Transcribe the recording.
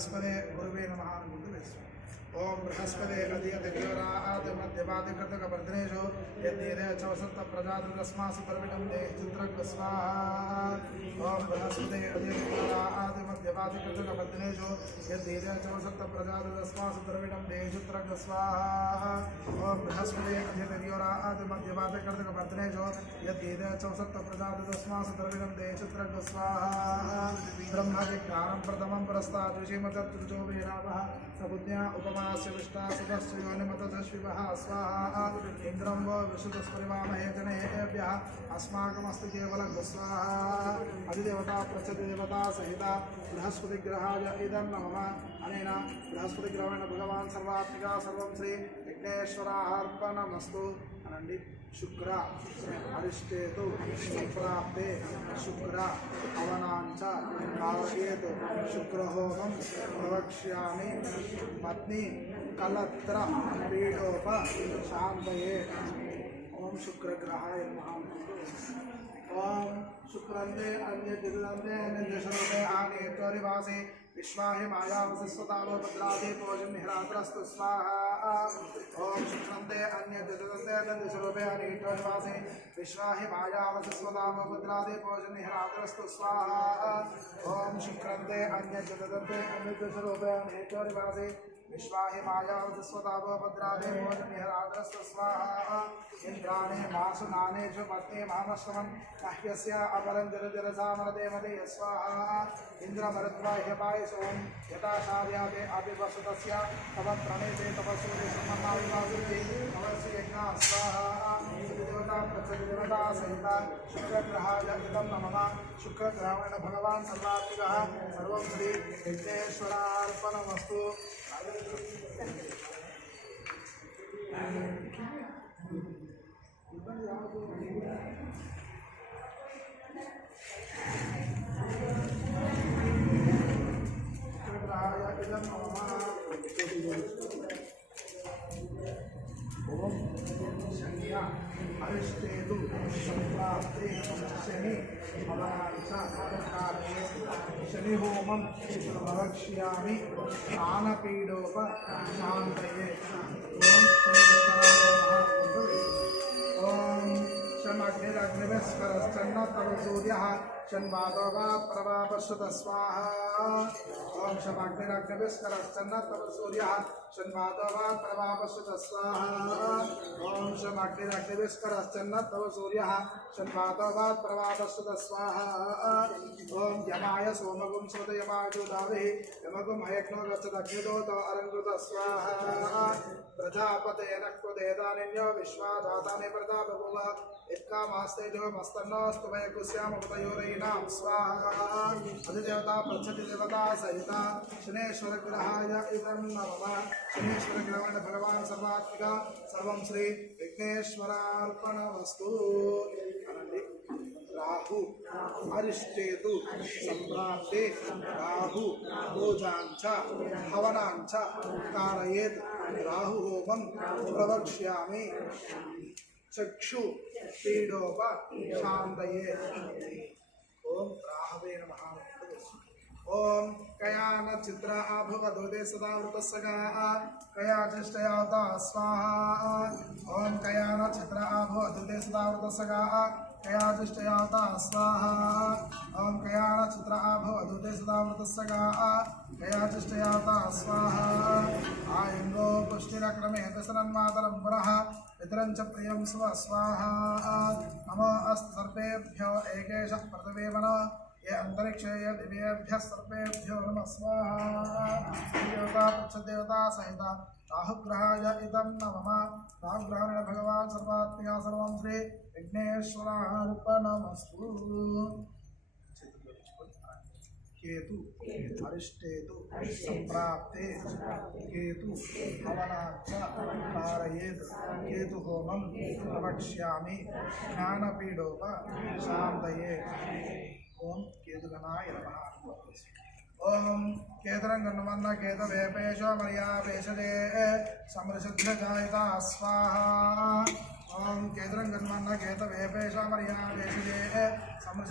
बृहस्पते गुरुवे नमः ओम बृहस्पते अधीयतिग्रहादिमध्यवादिकृतकवर्धनेषु यद्येते चौसत्त प्रजातस्मासु द्रविणं देहि चित्रं स्वाहा। ओम बृहस्पते अधीयतिग्रहादिमध्यवादिकृतकवर्धनेषु यद्येते चौसत्त प्रजातस्मासु द्रविणं देहि चित्रं स्वाहा। ओम बृहस्पते अधीयतिग्रहादिमध्यवादिकृतकवर्धनेषु यद्येते चौसत्त प्रजातस्मासु द्रविणं देहि चित्रं स्वाहा। ब्रह्मविज्ञानं प्रथमं पुरस्तात् विषयमतर्जुजो वेदावः सबुद्ध्या उपमास्य विष्टा सुतस्य योनिमतजस्विवः स्वाहा। इन्द्रं वो विशुद्धस्परिवामहे जनेभ्यः अस्माकमस्तु केवलं स्वाहा। अधिदेवता प्रचदेवता सहिता बृहस्पतिग्रहाय इदं नमः। अनेन बृहस्पतिग्रहेण भगवान् सर्वात्मिका सर्वं श्री विघ्नेश्वरार्पणमस्तु अनंడి। शुक्र अरिष्टेतु संप्राप्ते शुक्र हवनांच कारयेत शुक्रहोमं प्रवक्ष्यामि पत्नी कलत्र पीडोप शांतये। ओम शुक्रग्रहाय नमः। ओम शुक्रंदे अन्य दिगंदे अन्यशरूपे आनेत्वरिवासे विश्वाहि मायावसिस्वतावो भद्रादि भोजन निहरात्रस्तु स्वाहा। ओम शुक्रंदे अन्य दिगंदे अन्यशरूपे आनेत्वरिवासे विश्वाहि मायावसिस्वतावो भद्रादि भोजन निहरात्रस्तु स्वाहा। ओम शुक्रंदे अन्य दिगंदे अन्यशरूपे आनेत्वरिवासे विश्वाहि मायावसिस्वतावो भद्रादि भोजन निहरात्रस्तु स्वाहा। इंद्राणे मासुनाने च पत्नी मामश्रमं नह्यस्य अपरं जलजलसामरदेवते स्वाहा। इन्द्रमरुद्वा ह्यपाय सोम यथा शार्याते अभिवसुतस्य तव प्रणेते तपसूर्य सम्मन्नाविवासुते तवस्य यज्ञा स्वाहा। देवता प्रचदेवता सहिता शुक्रग्रहाय इदं नमः। शुक्रग्रहेण भगवान् सर्वात्मिकः सर्वं श्री विघ्नेश्वरार्पणमस्तु। ओम शनिया अरिष्टेतु संप्राप्ते शनि हवनांच कारये शनि होमं प्रवक्ष्यामि स्नानपीडोप शांतये। ओम शनिश्चराय नमः। ओम शमग्निरग्निभिस्करश्चन्न तव सूर्यः शन्वादवा प्रभापश्रुत स्वाहा। ओम शमग्निरग्निभिस्करश्चन्न तव सूर्यः शन्वादवा प्रभापश्रुत स्वाहा। ओम शमग्निरग्निभिस्करश्चन्न तव सूर्यः शन्वादवा प्रभापश्रुत स्वाहा। ओम यमाय सोमगुं सुत यमायुधावे यमगुं हयग्नो गच्छदग्निदोत अरङ्कृत स्वाहा। प्रजापते नक्त्वदेदानिन्यो विश्वाजातानि प्रजाबभूव यत्कामास्तेजो मस्तन्नोऽस्तु वयकुस्यामपतयोरयिनां स्वाहा। अधिदेवता प्रचदिदेवता सहिता शनेश्वरग्रहाय इदं नमः। शनेश्वरग्रहेण भगवान् सर्वात्मिका सर्वं श्री विघ्नेश्वरार्पणमस्तु। राहु अरिष्टेतु संप्राप्ते राहु भोजांच हवनांच कारयेत् राहु होमं प्रवक्ष्यामि चक्षु पीडोप शांतये। ओम राहवे नमः। ओम कयान चित्र आभुवधूते सदा वृतस्सगा कयाचिष्टयावता स्वाहा। ओम कयान चित्र आभुवधूते सदा वृतस्सगा कयाचिष्टयावता स्वाहा। ओम कयान चित्र आभुवधूते सदा वृतस्सगा कयाचिष्टयावता स्वाहा। आयुंगो पुष्टिरक्रमे दशरन्मातरं पुरः पितरं च प्रियं स्व स्वाहा। नमो अस्तु सर्वेभ्यो एकेशः प्रतिवेमन ये अंतरिक्षे ये दिव्येभ्यः सर्वेभ्यो नमः स्वाहा। देवता प्रचदेवता सहिता राहुग्रहाय इदं नमः। राहुग्रहेण भगवान् सर्वात्मिका सर्वं श्री विघ्नेश्वरार्पणमस्तु। केतु अरिष्टेतु संप्राप्ते केतु हवनांच कारयेत् केतु होमं प्रवक्ष्यामि ज्ञानपीडोप शांतये। ओम केतुगणाय नमः। ओम केतरंगन्वन्न केतवेपेशो मर्यापेशदे समृषुद्धजायता स्वाहा। ओम केतरंगन्वन्न केतवेपेशो मर्यापेशदे समृष